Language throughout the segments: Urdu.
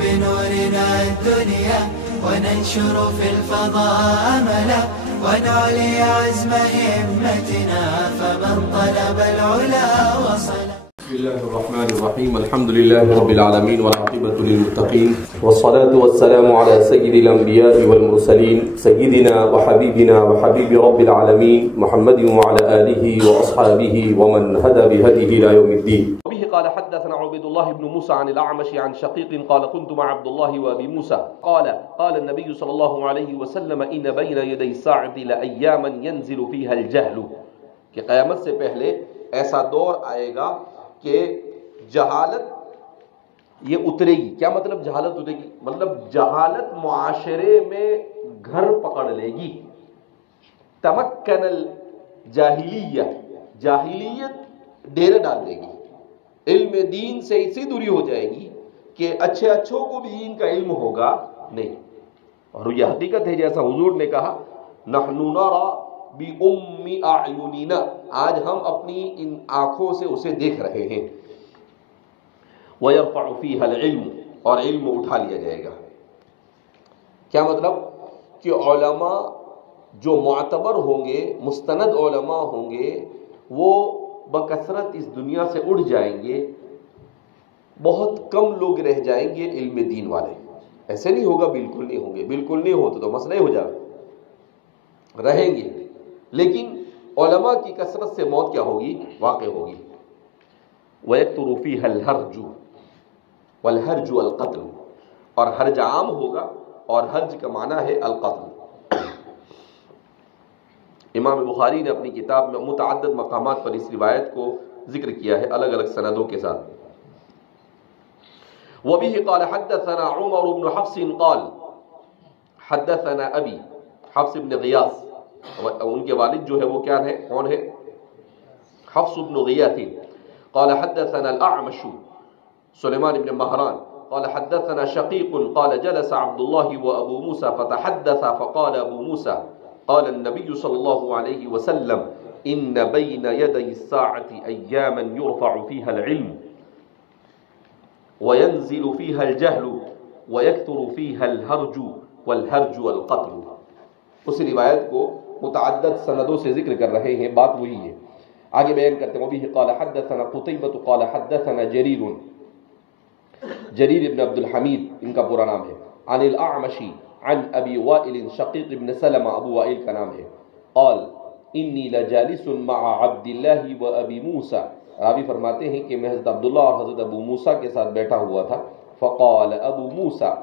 بنورنا الدنيا وننشر في الفضاء أملا ونعلي عزم همتنا فمن طلب العلا وصل. بسم الله الرحمن الرحيم. الحمد لله رب العالمين والعاقبة للمتقين والصلاة والسلام على سيد الأنبياء والمرسلين سيدنا وحبيبنا وحبيب رب العالمين محمد وعلى آله وأصحابه ومن هدى بهديه إلى يوم الدين. وبه قال حدثنا عبيد الله بن موسى عن الأعمش عن شقيق قال كنت مع عبد الله وأبي موسى قال النبي صلى الله عليه وسلم إن بين يدي الساعة لأياما ينزل فيها الجهل کہ قیامت سے پہلے ایسا دور آئے گا کہ جہالت یہ اترے گی. کیا مطلب جہالت اترے گی؟ مطلب جہالت معاشرے میں گھر پکڑ لے گی. تمکن الجاہلیہ، جاہلیت ڈیرے ڈال دے گی. علم دین سے اسی دوری ہو جائے گی کہ اچھوں کو بھی دین کا علم ہوگا نہیں. اور یہ حقیقت ہے جیسا حضور نے کہا نحن نرى بأم أعيننا، آج ہم اپنی ان آنکھوں سے اسے دیکھ رہے ہیں. ويرفع فيها العلم، اور علم اٹھا لیا جائے گا. کیا مطلب؟ کہ علماء جو معتبر ہوں گے، مستند علماء ہوں گے، وہ بکثرت اس دنیا سے اڑ جائیں گے. بہت کم لوگ رہ جائیں گے علم دین والے. ایسے نہیں ہوگا بالکل نہیں ہوں گے، بالکل نہیں ہوتے تو مسئلہ ہی ہو جائے. رہیں گے لیکن علماء کی کثرت سے موت کیا ہوگی؟ واقع ہوگی. وَيَكْتُرُ فِيهَا الْحَرْجُ وَالْحَرْجُ الْقَتْلُ، اور حرج عام ہوگا، اور حرج کا معنی ہے القتل. امام بخاری نے اپنی کتاب میں متعدد مقامات پر اس روایت کو ذکر کیا ہے الگ الگ سندوں کے ساتھ. وَبِهِ قَالَ حَدَّثَنَا عُمَرُ بْنُ حَفْصٍ قَالَ حَدَّثَنَا أَبِي، حفص بن غیاث، ان کے والد جو ہے وہ کیا ہے؟ کون ہے؟ حفص بن غیاث. قال حدثنا الأعمش سليمان بن مهران قال حدثنا شقيق قال جلس عبد الله وأبو موسى فتحدث فقال أبو موسى قال النبي صلى الله عليه وسلم إن بين يدي الساعة أياما يرفع فيها العلم وينزل فيها الجهل ويكثر فيها الهرج والهرج والقتل. اس روایت کو متعدد سندوں سے ذکر کر رہے ہیں، بات وہی ہے. آگے بیان کرتے ہیں. وبه قال حدثنا قتيبة قال حدثنا جرير ابن عبد الحمید ان کا پورا نام ہے، عن الأعمش عن ابي وائل شقيق ابن سلمة، ابو وائل کا نام ہے. قال انی لجالس مع عبد الله وابي موسى، راوی فرماتے ہیں کہ میں حضرت عبداللہ اور حضرت ابو موسیٰ کے ساتھ بیٹھا ہوا تھا. فقال ابو موسیٰ،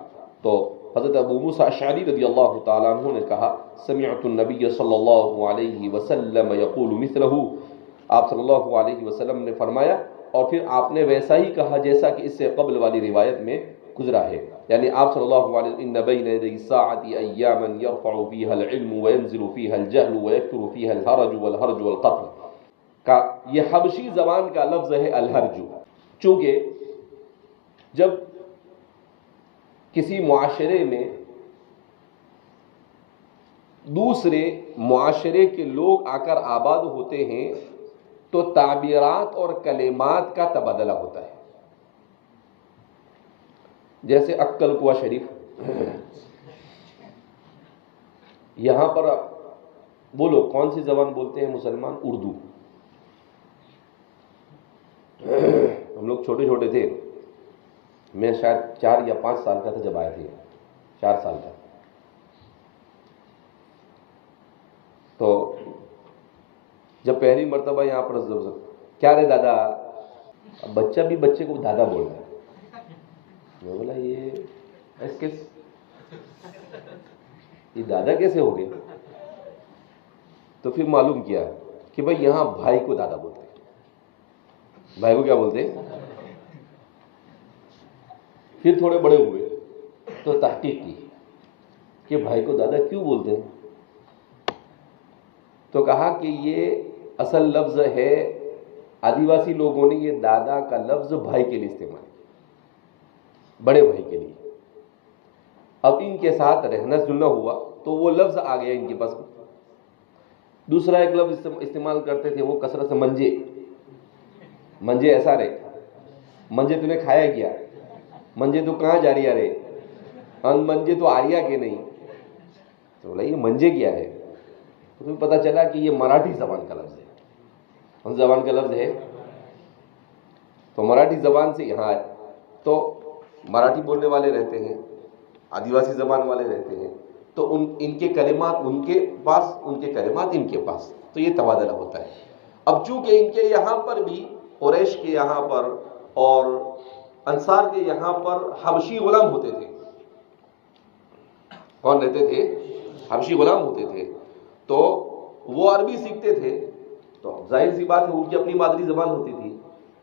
تو حضرت ابو موسیٰ اشعری رضی اللہ تعالیٰ عنہ نے کہا سمعت النبی صلی اللہ علیہ وسلم یقول مثلہ، آپ صلی اللہ علیہ وسلم نے فرمایا اور پھر آپ نے ویسا ہی کہا جیسا کہ اس سے قبل والی روایت میں گزرا ہے. یعنی آپ صلی اللہ علیہ وسلم ان بین یدی الساعۃ ایاما یرفع فیہا العلم وینزل فیہا الجہل ویکثر فیہا الحرج والحرج والقتل کا یہ حبشی زبان کا لفظ ہے الحرج. چونکہ جب کسی معاشرے میں دوسرے معاشرے کے لوگ آ کر آباد ہوتے ہیں تو تعبیرات اور کلمات کا تبادلہ ہوتا ہے. جیسے عقل قوا شریف، یہاں پر بولو کون سی زبان بولتے ہیں مسلمان؟ اردو. ہم لوگ چھوٹے چھوٹے تھے، میں شاید 4 یا 5 سال کا تھا جب آئے تھے، 4 سال کا. تو جب پہلی مرتبہ یہاں پر کیا رے دادا، بچہ بھی بچے کو دادا بول رہا ہے. میں بولا یہ دادا کیسے ہو گئے؟ تو پھر معلوم کیا کہ بھائی یہاں بھائی کو دادا بولتے ہیں. بھائی کو کیا بولتے ہیں؟ پھر تھوڑے بڑے ہوئے تو تحقیق کی کہ بھائی کو دادا کیوں بولتے ہیں. تو کہا کہ یہ اصل لفظ ہے، آدیواسی لوگوں نے یہ دادا کا لفظ بھائی کے لیے استعمال کیا، بڑے بھائی کے لیے. اب ان کے ساتھ رہنا جلنا ہوا تو وہ لفظ آ گیا ان کے پاس. دوسرا ایک لفظ استعمال کرتے تھے وہ کثرت سے منجے. منجے ایسا رہے، منجے تو نے کھایا کیا، منجے تو کہاں جاری آ رہے، ان منجے تو آریا کے نہیں. تو بولا یہ منجے کیا ہے؟ تو پتا چلا کہ یہ مراٹھی زبان کا لفظ ہے. کون زبان کا لفظ ہے؟ تو مراٹھی زبان سے یہاں ہے. تو مراٹھی بولنے والے رہتے ہیں، آدیواسی زبان والے رہتے ہیں، تو ان کے کلمات ان کے پاس، ان کے کلمات ان کے پاس، تو یہ تبادلہ ہوتا ہے. اب چونکہ ان کے یہاں پر بھی، قریش کے یہاں پر اور انصار کے یہاں پر حبشی غلام ہوتے تھے. کون رہتے تھے؟ حبشی غلام ہوتے تھے. تو وہ عربی سیکھتے تھے، تو ظاہر سی بات ہے ان کی اپنی مادری زبان ہوتی تھی،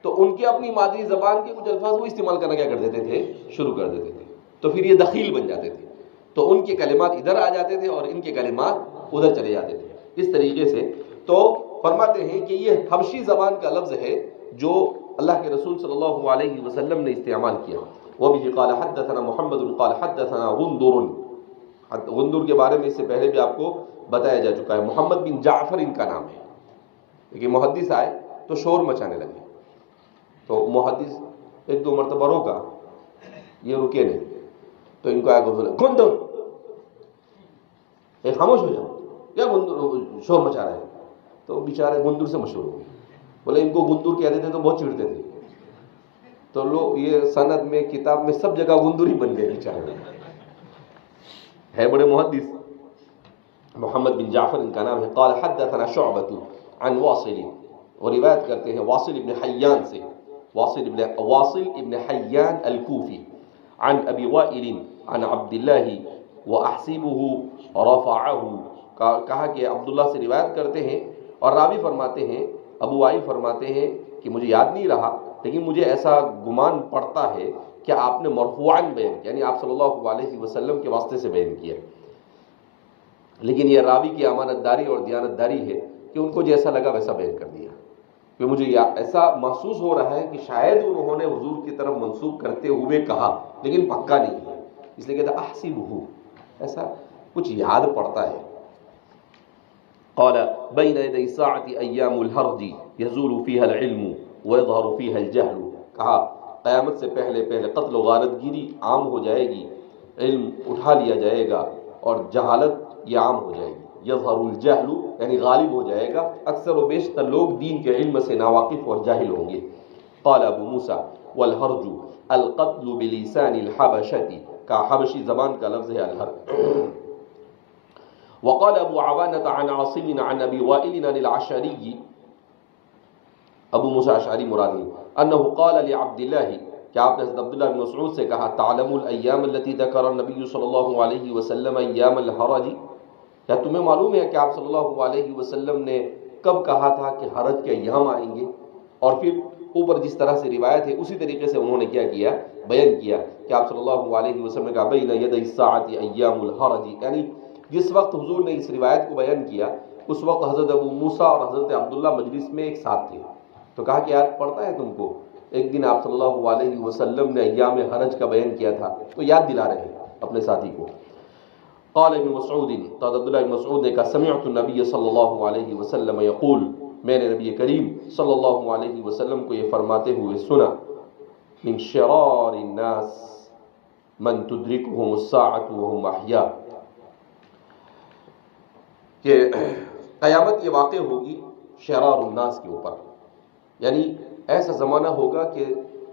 تو ان کی اپنی مادری زبان کے کچھ الفاظ وہ استعمال کرنا کیا کر دیتے تھے؟ شروع کر دیتے تھے. تو پھر یہ دخیل بن جاتے تھے. تو ان کے کلمات ادھر آ جاتے تھے اور ان کے کلمات ادھر چلے جاتے تھے. اس طریقے سے تو فرماتے ہیں کہ یہ حبشی زبان کا لفظ ہے جو اللہ کے رسول صلی اللہ علیہ وسلم نے استعمال کیا. وَبِهِ قَالَ حَدَّثَنَا مُحَمَّدٌ قَالَ حَدَّثَنَا غُنْدُرٌ. غندر کے بارے میں اس سے پہلے بھی آپ کو بتایا جا چکا ہے. محمد بن جعفر ان کا نام ہے. لیکن محدث آئے تو شور مچانے لگے. تو محدث ایک دو مرتبہ روکا، یہ رکے نہیں. تو ان کو آیا گندر، خاموش ہو جاؤ، کیا گندر شور مچا رہے ہیں. تو بیچارے گندر سے مشہور ہو گئے. بولے ان کو گندر کہتے تھے تو بہت چڑھتے تھے. تو لوگ یہ سند میں، کتاب میں سب جگہ گندر ہی بن گئے بیچارے. ہے بڑے محدث. محمد بن جعفر ان کا نام ہے. قال حدثنا شعبۃ عن واصل، اور روایت کرتے ہیں واصل ابن حیان سے، واصل ابن حیان الکوفی، عن ابی وائل عن عبد اللہ واحسبه رفعه، کہا کہ عبداللہ سے روایت کرتے ہیں اور راوی فرماتے ہیں، ابو وائل فرماتے ہیں کہ مجھے یاد نہیں رہا لیکن مجھے ایسا گمان پڑتا ہے کہ آپ نے مرفوعاً بیان کیا، یعنی آپ صلی اللہ علیہ وسلم کے واسطے سے بیان کیا. لیکن یہ راوی کی امانت داری اور دیانت داری ہے کہ ان کو جیسا لگا ویسا بیان کر دیا. کہ مجھے ایسا محسوس ہو رہا ہے کہ شاید انہوں نے حضور کی طرف منسوب کرتے ہوئے کہا، لیکن پکا نہیں ہے، اس لیے کہتا احسبہ، ایسا کچھ یاد پڑتا ہے. قال بین یدی الساعة ایام الحرج یزول فیها العلم ویظہر فیها الجہل. کہا قیامت سے پہلے قتل و غارت گیری عام ہو جائے گی، علم اٹھا لیا جائے گا اور جہالت یہ عام ہو جائے گی. یظہر الجہل یعنی غالب ہو جائے گا، اکثر و بیشتر لوگ دین کے علم سے ناواقف اور جاہل ہوں گے. قال ابو موسیٰ والحرج القتل بلسان الحبشۃ، کا حبشی زبان کا لفظ ہے الحرج. وقال ابو عوانة عن عاصم عن ابی وائل عن العشری، ابو موسیٰ اشعری مرادی، انہ قال لعبد اللہ، کہ آپ نے حضرت عبداللہ بن مسعود سے کہا تعلم الایام التي ذکر النبی صلی اللہ علیہ وسلم ایام الحرج، کیا تمہیں معلوم ہے کہ آپ صلی اللہ علیہ وسلم نے کب کہا تھا کہ حرج کے ایام آئیں گے؟ اور پھر اوپر جس طرح سے روایت ہے اسی طریقے سے انہوں نے کیا کیا، بیان کیا کہ آپ صلی اللہ علیہ وسلم نے کہا بین یدی الساعة ایام الحرج، یعنی جس وقت حضور نے اس روایت کو بیان کیا اس وقت حضرت ابو موسیٰ اور حضرت عبداللہ مجلس میں ایک ساتھ تھے. تو کہا کہ یاد پڑتا ہے تم کو ایک دن آپ صلی اللہ علیہ وسلم نے ایام حرج کا بیان کیا تھا، تو یاد دلا رہے ہیں اپنے ساتھی کو. قال ابن مسعود، تو عبداللہ ابن مسعود نے کہا سمعت النبی صلی اللہ علیہ وسلم یقول، میں نے نبی کریم صلی اللہ علیہ وسلم کو یہ فرماتے ہوئے سنا، من شرار الناس من تدرکهم الساعة وهم احیاء، کہ قیامت یہ واقع ہوگی شرار الناس کے اوپر، یعنی ایسا زمانہ ہوگا کہ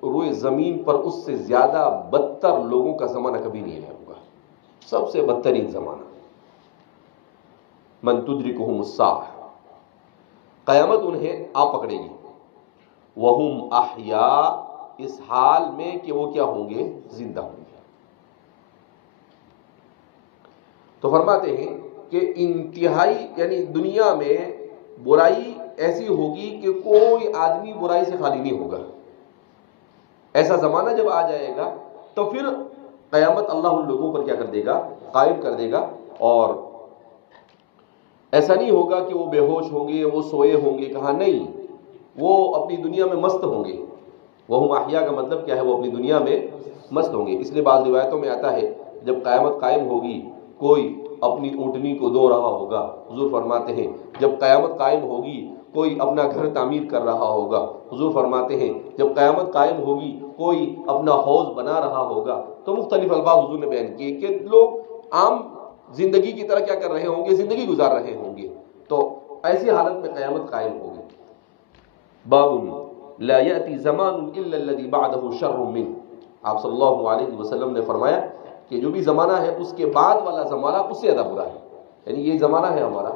روئے زمین پر اس سے زیادہ بدتر لوگوں کا زمانہ کبھی نہیں رہے ہوگا، سب سے بدترین زمانہ. من تدرکهم الساعة، قیامت انہیں آ پکڑے گی، وہم احیاء، اس حال میں کہ وہ کیا ہوں گے، زندہ ہوں گے. تو فرماتے ہیں کہ انتہائی یعنی دنیا میں برائی ایسی ہوگی کہ کوئی آدمی برائی سے خالی نہیں ہوگا. ایسا زمانہ جب آ جائے گا تو پھر قیامت اللہ ان لوگوں پر کیا کر دے گا، قائم کر دے گا. اور ایسا نہیں ہوگا کہ وہ بے ہوش ہوں گے، وہ سوئے ہوں گے، کہاں نہیں، وہ اپنی دنیا میں مست ہوں گے. وہ احیاء کا مطلب کیا ہے، وہ اپنی دنیا میں مست ہوں گے. اس لیے بعض روایتوں میں آتا ہے جب قیامت قائم ہوگی کوئی اپنی اونٹنی کو دو رہا ہوگا. حضور فرماتے ہیں جب قیامت قائم ہوگی کوئی اپنا گھر تعمیر کر رہا ہوگا. حضور فرماتے ہیں جب قیامت قائم ہوگی کوئی اپنا حوض بنا رہا ہوگا. تو مختلف الفاظ حضور نے بیان کیے کہ لوگ عام زندگی کی طرح کیا کر رہے ہوں گے, زندگی گزار رہے ہوں گے. تو ایسی حالت میں قیامت قائم ہوگی. باب لا یأتی زمان الا الذی بعدہ شر منہ. آپ صلی اللہ علیہ وسلم نے فرمایا کہ جو بھی زمانہ ہے اس کے بعد والا زمانہ اس سے زیادہ برا ہے. یعنی یہ زمانہ ہے ہمارا,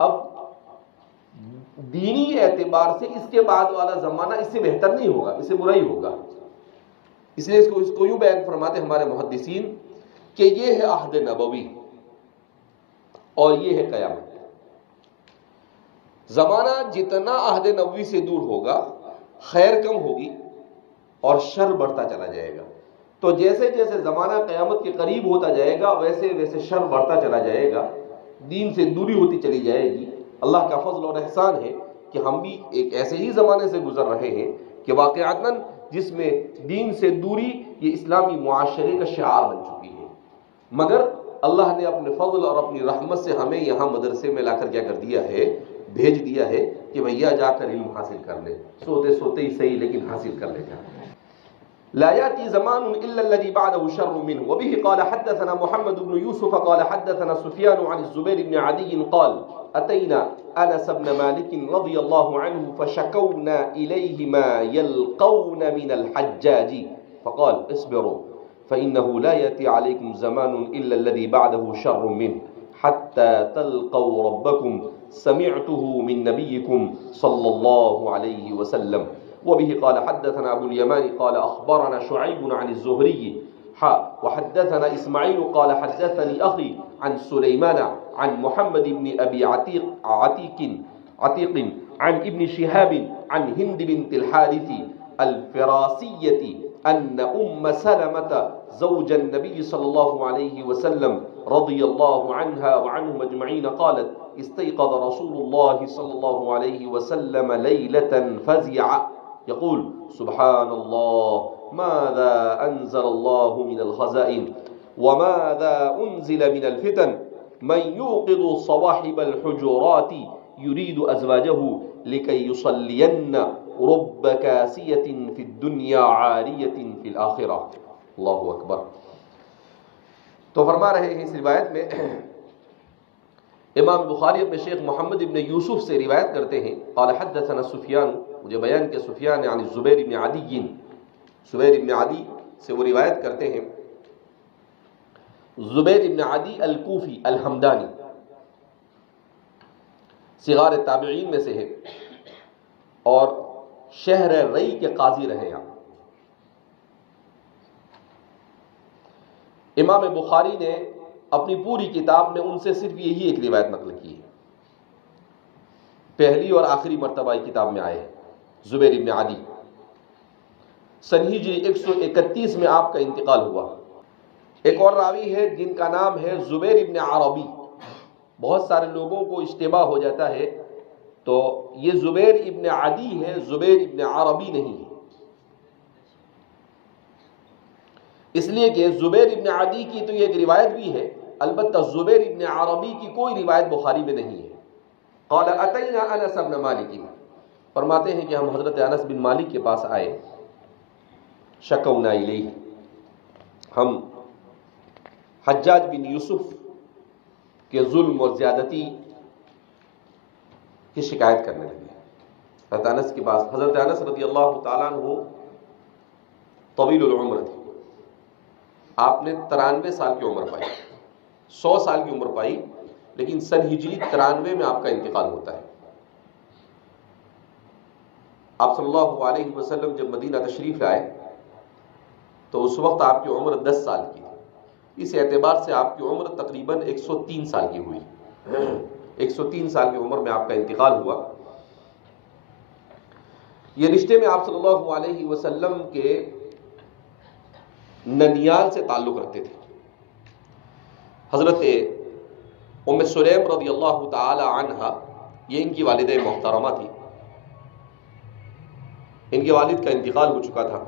اب دینی اعتبار سے اس کے بعد والا زمانہ اس سے بہتر نہیں ہوگا, اس سے برا ہی ہوگا. اس لیے اس کو یوں بیان فرماتے ہمارے محدثین کہ یہ ہے عہد نبوی اور یہ ہے قیامت. زمانہ جتنا عہد نبوی سے دور ہوگا خیر کم ہوگی اور شر بڑھتا چلا جائے گا. تو جیسے جیسے زمانہ قیامت کے قریب ہوتا جائے گا ویسے ویسے شر بڑھتا چلا جائے گا, دین سے دوری ہوتی چلی جائے گی. اللہ کا فضل اور احسان ہے کہ ہم بھی ایک ایسے ہی زمانے سے گزر رہے ہیں کہ واقعتاً جس میں دین سے دوری یہ اسلامی معاشرے کا شعار بن چکی ہے. مگر اللہ نے اپنے فضل اور اپنی رحمت سے ہمیں یہاں مدرسے میں لا کر کیا کر دیا ہے, بھیج دیا ہے کہ بھیا جا کر علم حاصل کر لے, سوتے سوتے ہی صحیح لیکن حاصل کر لے جا. لا يأتي زمان إلا الذي بعده شر منه. وبه قال حدثنا محمد بن يوسف قال حدثنا سفيان عن الزبير بن عدي قال أتينا أنس بن مالك رضي الله عنه فشكونا إليه ما يلقون من الحجاج فقال اصبروا فإنه لا يأتي عليكم زمان إلا الذي بعده شر منه حتى تلقوا ربكم سمعته من نبيكم صلى الله عليه وسلم. وبه قال حدثنا أبو اليمان قال أخبرنا شعيب عن الزهري وحدثنا إسماعيل قال حدثني أخي عن سليمان عن محمد بن أبي عتيق عن ابن شهاب عن هند بنت الحارث الفراسية أن أم سلمة زوج النبي صلى الله عليه وسلم رضي الله عنها وعنهم أجمعين قالت استيقظ رسول الله صلى الله عليه وسلم ليلة فزع يقول سبحان الله ماذا أنزل الله من الخزائن وماذا أنزل من الفتن من يوقظ صواحب الحجرات يريد أزواجه لكي يصلين رب كاسية في الدنيا عارية في الآخرة. اللہ اکبر. تو فرما رہے ہیں اس روایت میں امام بخاری اپنے شیخ محمد ابن یوسف سے روایت کرتے ہیں قال حدثنا سفیان, مجھے بیان کہ سفیان یعنی زبیر ابن عدی, زبیر ابن عدی سے وہ روایت کرتے ہیں. زبیر ابن عدی الکوفی الحمدانی صغار تابعین میں سے ہے اور شہر رئی کے قاضی رہے ہیں. امام بخاری نے اپنی پوری کتاب میں ان سے صرف یہی ایک روایت نقل کی ہے, پہلی اور آخری مرتبہ یہ کتاب میں آئے ہیں. زبیر ابن عدی سن ہجری 131 میں آپ کا انتقال ہوا. ایک اور راوی ہے جن کا نام ہے زبیر ابن عربی. بہت سارے لوگوں کو اشتباہ ہو جاتا ہے, تو یہ زبیر ابن عدی ہے, زبیر ابن عربی نہیں ہے. اس لیے کہ زبیر ابن عدی کی تو یہ ایک روایت بھی ہے, البتہ زبیر ابن عربی کی کوئی روایت بخاری میں نہیں ہے. قال اتینا انس بن مالک, فرماتے ہیں کہ ہم حضرت انس بن مالک کے پاس آئے. شکونا الیہ, ہم حجاج بن یوسف کے ظلم اور زیادتی کی شکایت کرنے لگے حضرت انس کے پاس. حضرت انس رضی اللہ تعالیٰ عنہ طویل العمر تھے, آپ نے 93 سال کی عمر پائی, 100 سال کی عمر پائی, لیکن سن ہجری 93 میں آپ کا انتقال ہوتا ہے. آپ صلی اللہ علیہ وسلم جب مدینہ تشریف لائے تو اس وقت آپ کی عمر 10 سال کی تھی. اس اعتبار سے آپ کی عمر تقریباً 103 سال کی ہوئی. 103 سال کی عمر میں آپ کا انتقال ہوا. یہ رشتے میں آپ صلی اللہ علیہ وسلم کے ننیال سے تعلق رکھتے تھے. حضرت ام سلیم رضی اللہ تعالی عنہا, یہ ان کی والدہ محترمہ تھی. ان کے والد کا انتقال ہو چکا تھا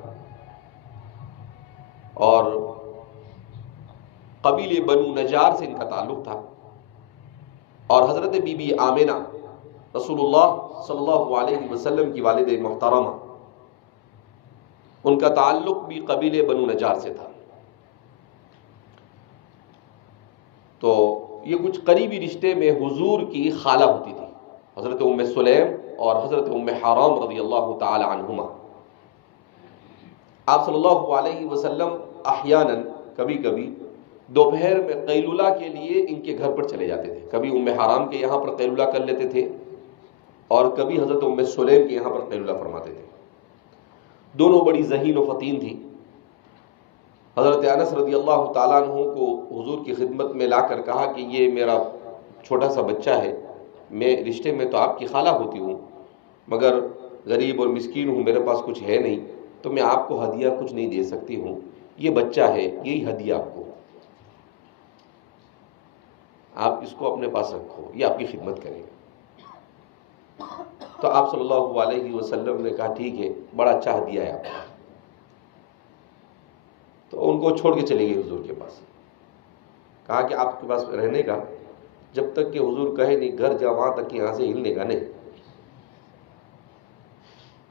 اور قبیلے بنو نجار سے ان کا تعلق تھا. اور حضرت بی بی آمنہ رسول اللہ صلی اللہ علیہ وسلم کی والد محترمہ، ان کا تعلق بھی قبیلے بنو نجار سے تھا، تو یہ کچھ قریبی رشتے میں حضور کی خالہ ہوتی تھی، حضرت ام سلیم اور حضرت ام حرام رضی اللہ تعالی عنہما۔ آپ صلی اللہ علیہ وسلم احیاناً کبھی کبھی دوپہر میں قیلولہ کے لیے ان کے گھر پر چلے جاتے تھے، کبھی ام حرام کے یہاں پر قیلولہ کر لیتے تھے اور کبھی حضرت ام سلیم کے یہاں پر قیلولہ فرماتے تھے۔ دونوں بڑی ذہین و فطین تھی۔ حضرت انس رضی اللہ تعالیٰ عنہ کو حضور کی خدمت میں لا کر کہا کہ یہ میرا چھوٹا سا بچہ ہے، میں رشتے میں تو آپ کی خالہ ہوتی ہوں مگر غریب اور مسکین ہوں، میرے پاس کچھ ہے نہیں، تو میں آپ کو ہدیہ کچھ نہیں دے سکتی ہوں، یہ بچہ ہے، یہی ہدیہ آپ کو، آپ اس کو اپنے پاس رکھو، یہ آپ کی خدمت کرے گا۔ تو آپ صلی اللہ علیہ وسلم نے کہا ٹھیک ہے، بڑا اچھا ہدیہ ہے آپ کا۔ تو ان کو چھوڑ کے چلے گئے حضور کے پاس، کہا کہ آپ کے پاس رہنے کا، جب تک کہ حضور کہے نہیں گھر جا، وہاں تک کہ یہاں سے ہلنے کا نہیں۔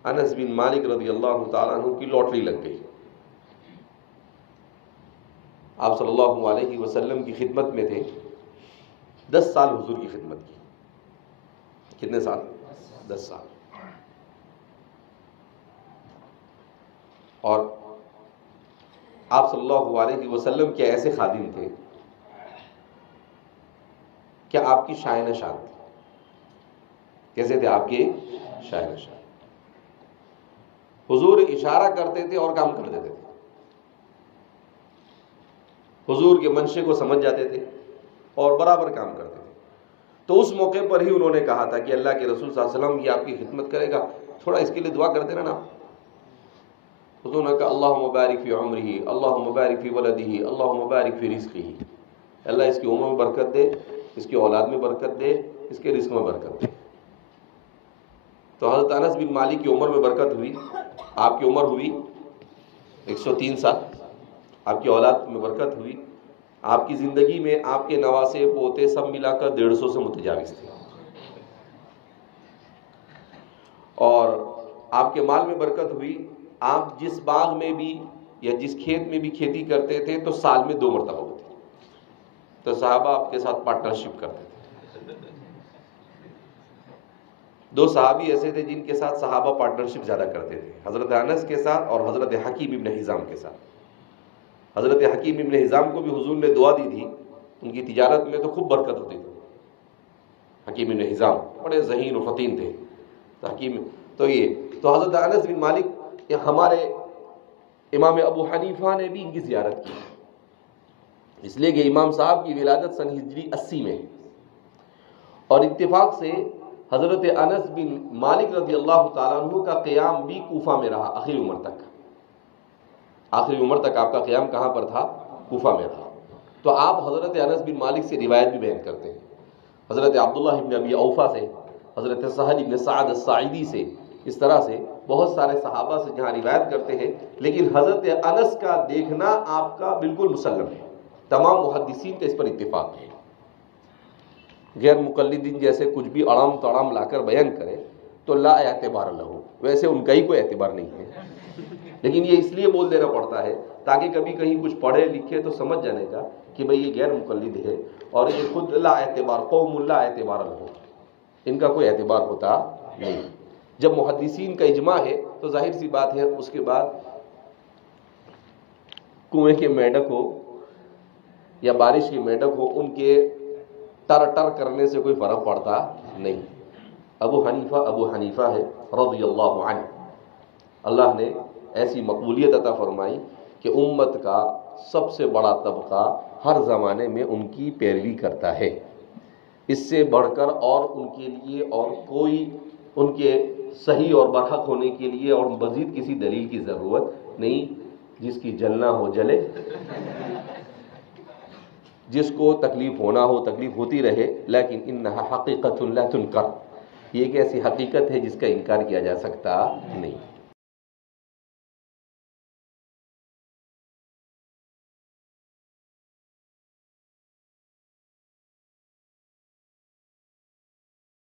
انس بن مالک رضی اللہ تعالیٰ عنہ کی لاٹری لگ گئی، آپ صلی اللہ علیہ وسلم کی خدمت میں تھے، 10 سال حضور کی خدمت کی۔ کتنے سال؟ 10 سال۔ اور آپ صلی اللہ علیہ وسلم کے ایسے خادم تھے کہ آپ کی شائن شان تھی۔ کیسے تھے آپ کے شائن شان؟ حضور اشارہ کرتے تھے اور کام کر دیتے تھے، حضور کے منشے کو سمجھ جاتے تھے اور برابر کام کرتے تھے۔ تو اس موقع پر ہی انہوں نے کہا تھا کہ اللہ کے رسول صلی اللہ علیہ وسلم یہ آپ کی خدمت کرے گا، تھوڑا اس کے لیے دعا کر دینا نا۔ حضور نے کہا اللہم بارک فی عمرہ، اللہم بارک فی ولدہ، اللہم بارک فی رزقہ، اللہ اس کی عمر میں برکت دے، اس کی اولاد میں برکت دے، اس کے رزق میں برکت دے۔ تو حضرت انس بن مالک کی عمر میں برکت ہوئی، آپ کی عمر ہوئی 103 سال، آپ کی اولاد میں برکت ہوئی، آپ کی زندگی میں آپ کے نواسے پوتے سب ملا کر 150 سے متجاوز تھے، اور آپ کے مال میں برکت ہوئی۔ آپ جس باغ میں بھی یا جس کھیت میں بھی کھیتی کرتے تھے تو سال میں 2 مرتبہ ہوتی، تو صحابہ آپ کے ساتھ پارٹنرشپ کرتے تھے۔ 2 صحابی ایسے تھے جن کے ساتھ صحابہ پارٹنرشپ زیادہ کرتے تھے، حضرت انس کے ساتھ اور حضرت حکیم ابن حزام کے ساتھ۔ حضرت حکیم ابن حزام کو بھی حضور نے دعا دی تھی، ان کی تجارت میں تو خوب برکت ہوتی تھی۔ حکیم ابن حزام بڑے ذہین و فطین تھے، تو حضرت انس بن مالک، ہمارے امام ابو حنیفہ نے بھی ان کی زیارت کی، اس لیے کہ امام صاحب کی ولادت سن ہجری 80 میں، اور اتفاق سے حضرت انس بن مالک رضی اللہ تعالیٰ عنہ کا قیام بھی کوفہ میں رہا آخری عمر تک۔ آخری عمر تک آپ کا قیام کہاں پر تھا؟ کوفہ میں رہا۔ تو آپ حضرت انس بن مالک سے روایت بھی بیان کرتے ہیں، حضرت عبداللہ ابن ابی اوفا سے، حضرت سہل ابن سعد الساعدی سے، اس طرح سے بہت سارے صحابہ سے جہاں روایت کرتے ہیں، لیکن حضرت انس کا دیکھنا آپ کا بالکل مسلم ہے، تمام محدثین کا اس پر اتفاق ہے۔ غیر مقلدین جیسے کچھ بھی اڑام تڑام لا کر بیان کرے تو لا اعتبار لہو، ویسے ان کا ہی کوئی اعتبار نہیں ہے، لیکن یہ اس لیے بول دینا پڑتا ہے تاکہ کبھی کہیں کچھ پڑھے لکھے تو سمجھ جانے کا کہ بھئی یہ غیر مقلد ہے، اور یہ خود لا اعتبار، قوم لا اعتبار لہو، ان کا کوئی اعتبار ہوتا نہیں۔ جب محدثین کا اجماع ہے تو ظاہر سی بات ہے اس کے بعد کنویں کے میڈک ہو یا بارش کی میڈک ہو، ان کے ٹر ٹر کرنے سے کوئی فرق پڑتا نہیں۔ ابو حنیفہ ہے رضی اللہ عنہ، اللہ نے ایسی مقبولیت عطا فرمائی کہ امت کا سب سے بڑا طبقہ ہر زمانے میں ان کی پیروی کرتا ہے، اس سے بڑھ کر اور ان کے لیے اور کوئی ان کے صحیح اور برحق ہونے کے لیے اور مزید کسی دلیل کی ضرورت نہیں۔ جس کی جلنا ہو جلے، جس کو تکلیف ہونا ہو تکلیف ہوتی رہے، لیکن انہا حقیقت لا تنکر، یہ ایک ایسی حقیقت ہے جس کا انکار کیا جا سکتا نہیں۔